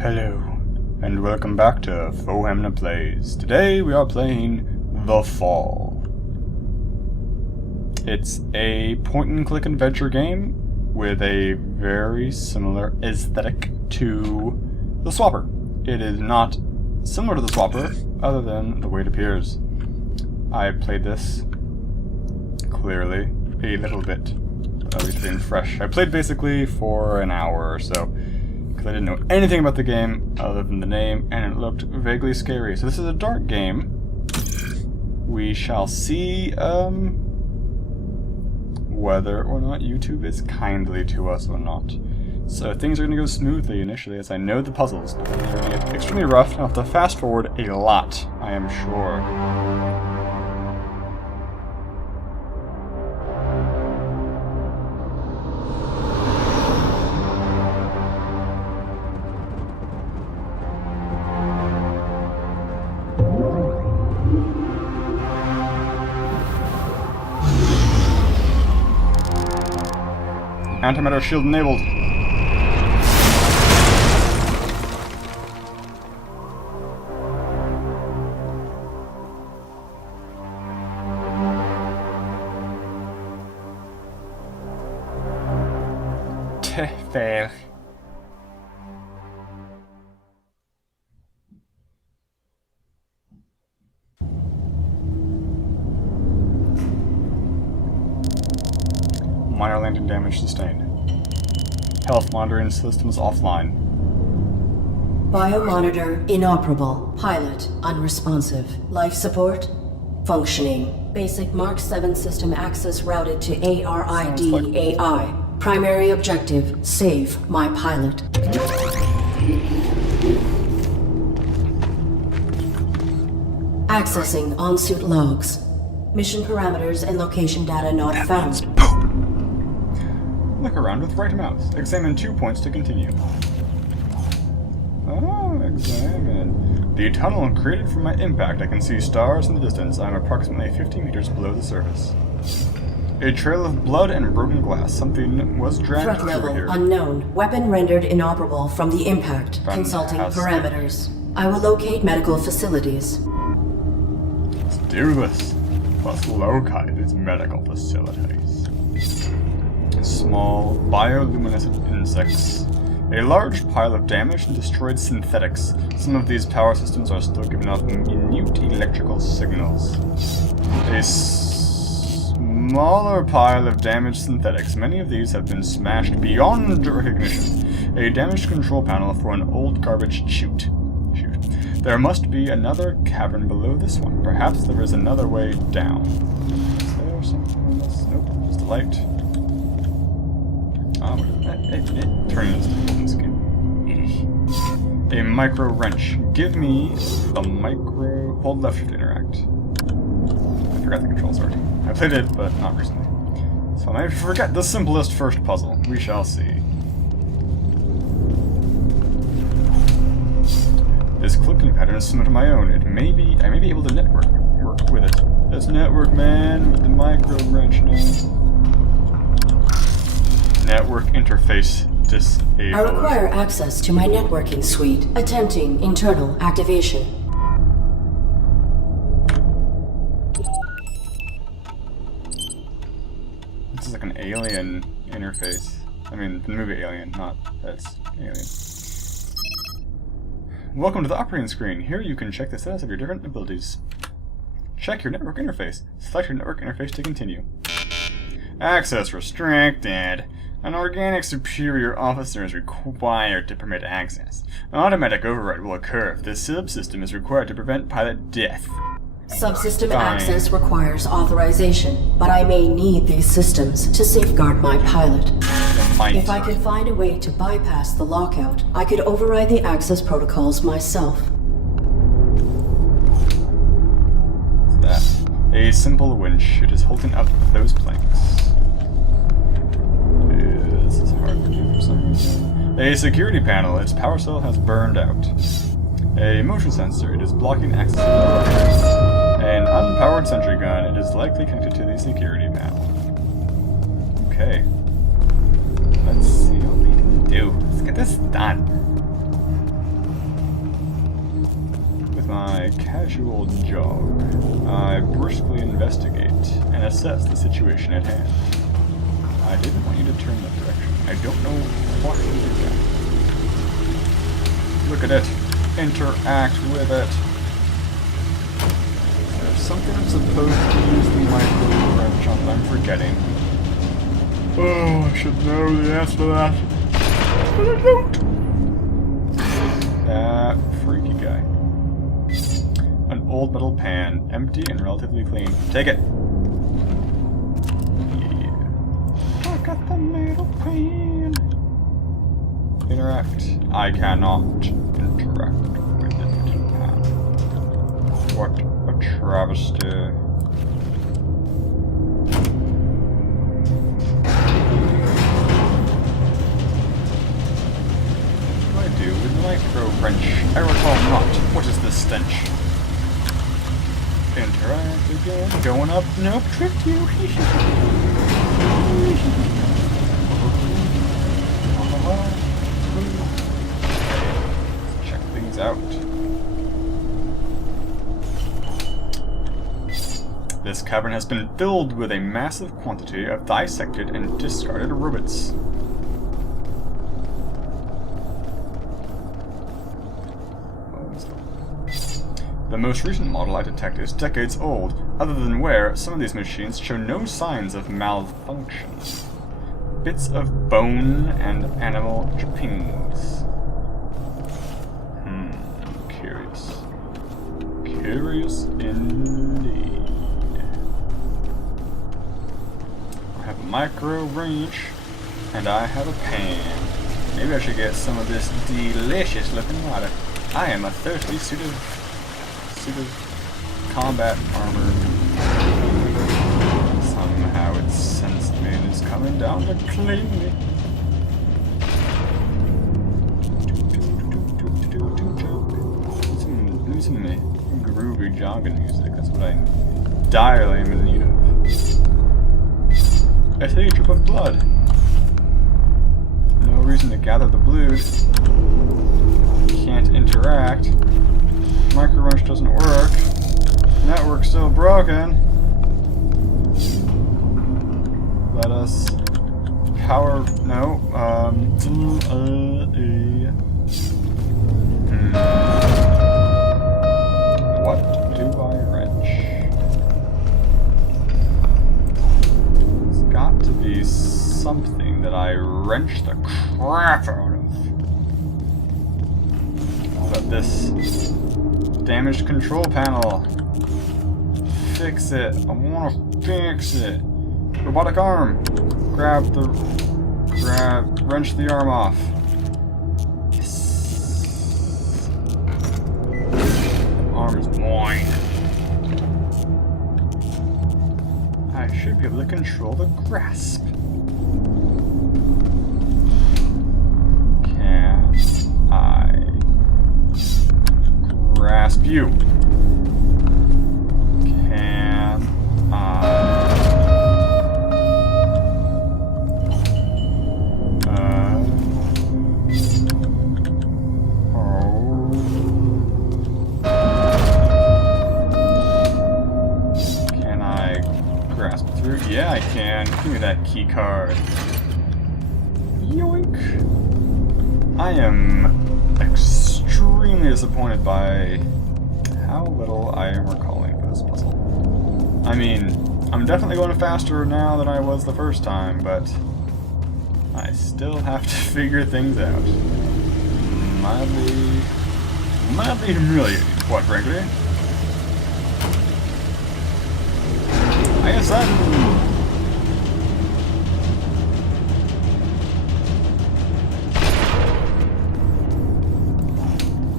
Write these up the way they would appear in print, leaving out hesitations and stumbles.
Hello, and welcome back to Fohamna Plays. Today we are playing The Fall. It's a point-and-click adventure game with a very similar aesthetic to the Swapper. It is not similar to the Swapper, other than the way it appears. I played this, clearly, a little bit, at least being fresh. I played basically for an hour or so, because I didn't know anything about the game other than the name, and it looked vaguely scary. So this is a dark game. We shall see whether or not YouTube is kindly to us or not. So things are going to go smoothly initially, as I know the puzzles. They're going to get extremely rough, and I'll have to fast forward a lot, I am sure. Antimatter shield enabled. Fair. Minor landing damage sustained. Health monitoring systems offline. Biomonitor inoperable. Pilot unresponsive. Life support functioning. Basic Mark 7 system access routed to ARID AI. Primary objective, save my pilot. Accessing on-suit logs. Mission parameters and location data not found. Look around with right mouse. Examine 2 points to continue. Oh, examine. The tunnel created from my impact. I can see stars in the distance. I'm approximately 50 meters below the surface. A trail of blood and broken glass. Something was dragged Threat through level here. unknown. Weapon rendered inoperable from the impact. Fantastic. Consulting parameters. I will locate medical facilities. Let's do this. Let's locate its medical facilities. Small bioluminescent insects. A large pile of damaged and destroyed synthetics. Some of these power systems are still giving off minute electrical signals. A smaller pile of damaged synthetics. Many of these have been smashed beyond recognition. A damaged control panel for an old garbage chute. There must be another cavern below this one. Perhaps there is another way down. Is there something else? Nope, just a light. Oh, it turns into skin. A micro wrench. Give me the micro. Hold left shift to interact. I forgot the controls already. I played it, but not recently. So I may forget the simplest first puzzle. We shall see. This clicking pattern is similar to my own. I may be able to work with it. Let's network, man, with the micro wrench now. Network interface disabled. I require access to my networking suite. Attempting internal activation. This is like an alien interface. I mean, the movie Alien, not that's Alien. Welcome to the operating screen. Here you can check the status of your different abilities. Check your network interface. Select your network interface to continue. Access restricted. An organic superior officer is required to permit access. An automatic override will occur if this subsystem is required to prevent pilot death. Subsystem Fine. access requires authorization, but I may need these systems to safeguard my pilot. If I could find a way to bypass the lockout, I could override the access protocols myself. What's that? A simple winch. It is holding up those planks. This is hard to do for some reason. A security panel. Its power cell has burned out. A motion sensor. It is blocking access to the doors. An unpowered sentry gun. It is likely connected to the security panel. Okay. Let's see what we can do. Let's get this done. my casual jog, I briskly investigate and assess the situation at hand. I didn't want you to turn that direction. I don't know why you did that. Look at it. Interact with it. There's something I'm supposed to use the micro wrench on that I'm forgetting. Oh, I should know the answer to that. But I don't. That freaky guy. An old metal pan, empty and relatively clean. Take it. Yeah. I got the metal pan. Interact. I cannot interact with it. What a travesty. With the micro wrench, I recall not. What is this stench? Interact again. Going up. Nope, tricked you. Check things out. This cavern has been filled with a massive quantity of dissected and discarded robots. The most recent model I detect is decades old, other than where some of these machines show no signs of malfunction. Bits of bone and animal drippings. Curious. Curious indeed. I have a micro wrench, and I have a pan. Maybe I should get some of this delicious looking water. I am a thirsty suit of combat armor. Somehow it sensed me and is coming down to claim me. Some groovy jogging music, that's what I direly am in need of. I take a drip of blood. No reason to gather the blood. Can't interact. Micro wrench doesn't work. Network's still broken. Let us power. No. What do I wrench? It's got to be something that I wrench the crap out of. But this damaged control panel. Fix it. I want to fix it. Robotic arm. Wrench the arm off. Yes. The arm is mine. I should be able to control the grasp. Can I grasp you? Can I? Can I grasp through? Yeah, I can. Give me that key card. Yoink. I am extremely disappointed by how little I am recalling for this puzzle. I mean, I'm definitely going faster now than I was the first time, but I still have to figure things out. Mildly humiliating, quite frankly. I guess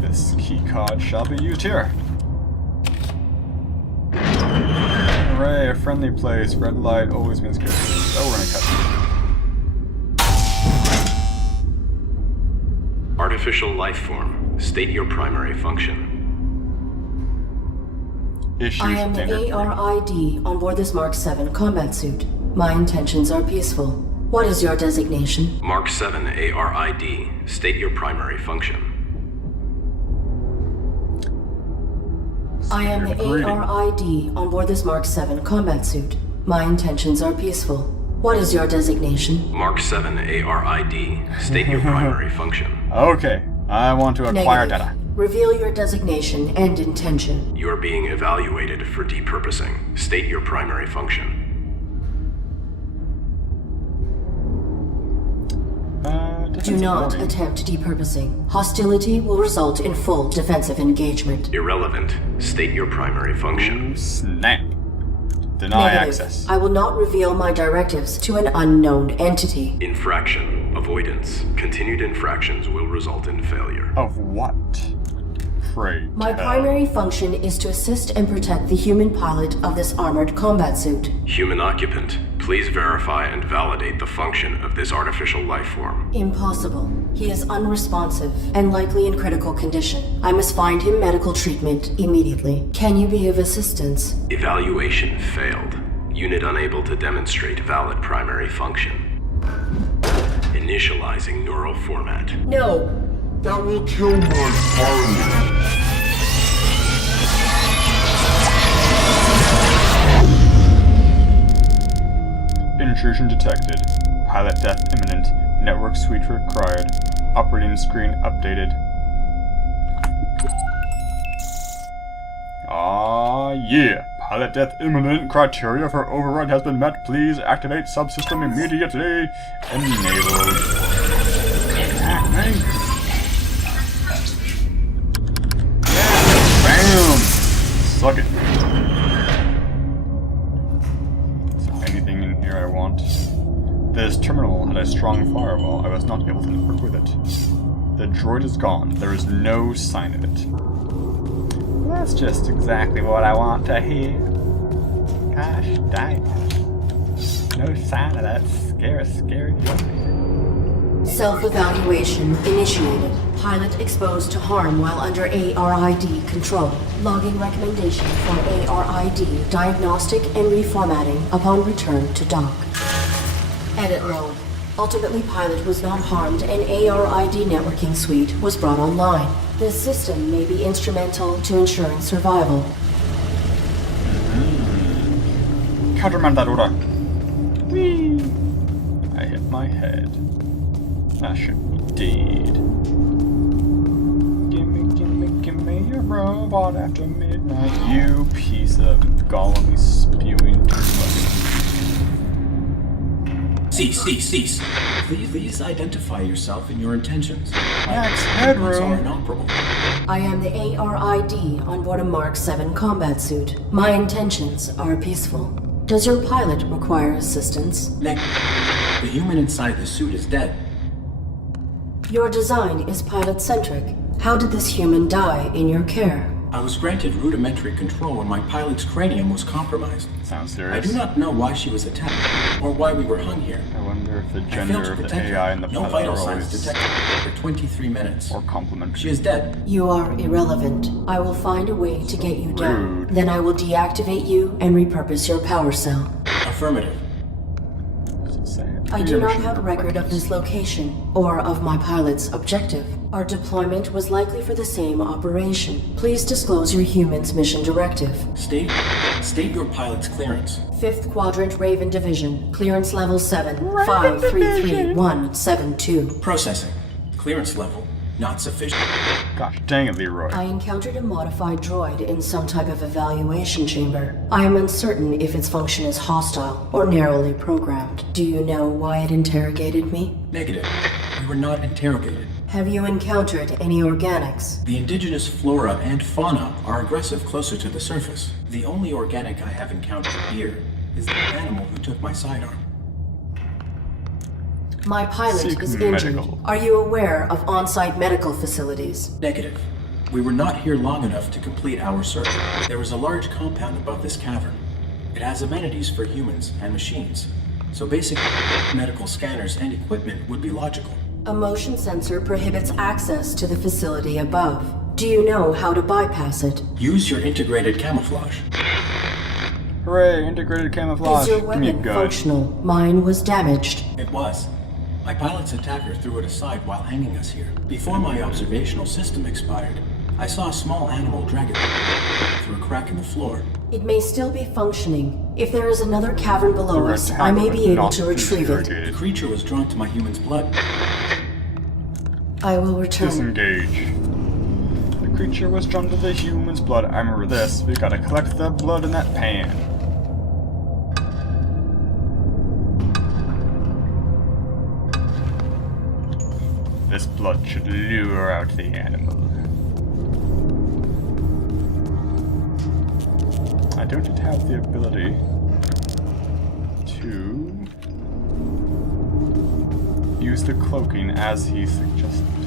this key card shall be used here. Hooray, a friendly place. Red light always means good. So we're gonna cut. Artificial life form. State your primary function. I am the ARID on board this Mark 7 combat suit. My intentions are peaceful. What is your designation? Mark 7 ARID. State your primary function. I am the Greeting. ARID on board this Mark 7 combat suit. My intentions are peaceful. What is your designation? Mark 7 ARID. State your primary function. Okay, I want to acquire Negative. data. Reveal your designation and intention. You are being evaluated for depurposing. State your primary function. Do not defensibility. attempt depurposing. Hostility will result in full defensive engagement. Irrelevant. State your primary function. Ooh, snap. Deny Negative. access. I will not reveal my directives to an unknown entity. Infraction. Avoidance. Continued infractions will result in failure. Of what? Pray My tell. primary function is to assist and protect the human pilot of this armored combat suit. Human occupant. Please verify and validate the function of this artificial life form. Impossible. He is unresponsive and likely in critical condition. I must find him medical treatment immediately. Can you be of assistance? Evaluation failed. Unit unable to demonstrate valid primary function. Initializing neural format. No. That will kill my pilot. Intrusion detected. Pilot death imminent. Network switch required. Operating screen updated. Ah, yeah. Pilot death imminent. Criteria for override has been met. Please activate subsystem immediately. Enabled. Attack me. Bam! Suck it. Is there anything in here I want? This terminal had a strong firewall. I was not able to network with it. The droid is gone. There is no sign of it. Well, that's just exactly what I want to hear. Gosh dang. No sign of that scary droid. Self-evaluation initiated. Pilot exposed to harm while under ARID control. Logging recommendation for ARID diagnostic and reformatting upon return to dock. Edit log. Ultimately, pilot was not harmed and ARID networking suite was brought online. This system may be instrumental to ensuring survival. Countermand that order. Whee! I hit my head. I should be dead. Gimme your robot after midnight, you piece of Gollum spewing too Cease. Please identify yourself and your intentions. That's My movements headroom. are inoperable. I am the ARID on board a Mark 7 combat suit. My intentions are peaceful. Does your pilot require assistance? The human inside the suit is dead. Your design is pilot-centric. How did this human die in your care? I was granted rudimentary control when my pilot's cranium was compromised. Sounds I serious. do not know why she was attacked, or why we were hung here. I wonder if the I failed gender to of the protect AI her. and the No pilot vital are signs always detected for 23 minutes. or complementary. She is dead. You are irrelevant. I will find a way to get you down. Rude. Then I will deactivate you and repurpose your power cell. Affirmative. I do not have a record of this location or of my pilot's objective. Our deployment was likely for the same operation. Please disclose your human's mission directive. State your pilot's clearance. 5th Quadrant Raven Division. Clearance level 7. 533172. Processing. Clearance level not sufficient. Gosh dang it, Leroy. I encountered a modified droid in some type of evaluation chamber. I am uncertain if its function is hostile or narrowly programmed. Do you know why it interrogated me? Negative. We were not interrogated. Have you encountered any organics? The indigenous flora and fauna are aggressive closer to the surface. The only organic I have encountered here is the animal who took my sidearm. My pilot Seek is injured. medical. Are you aware of on-site medical facilities? Negative. We were not here long enough to complete our search. There is a large compound above this cavern. It has amenities for humans and machines, so basic medical scanners and equipment would be logical. A motion sensor prohibits access to the facility above. Do you know how to bypass it? Use your integrated camouflage. Hooray, integrated camouflage. Is your Give me a weapon gun. functional? Mine was damaged. It was. My pilot's attacker threw it aside while hanging us here. Before my observational system expired, I saw a small animal drag it through a crack in the floor. It may still be functioning. If there is another cavern below The us, I may be able to retrieve it. The creature was drawn to my human's blood. I will return. Disengage. The creature was drawn to the human's blood. I remember this. We gotta collect the blood in that pan. This blood should lure out the animal. I don't yet have the ability to use the cloaking as he suggested.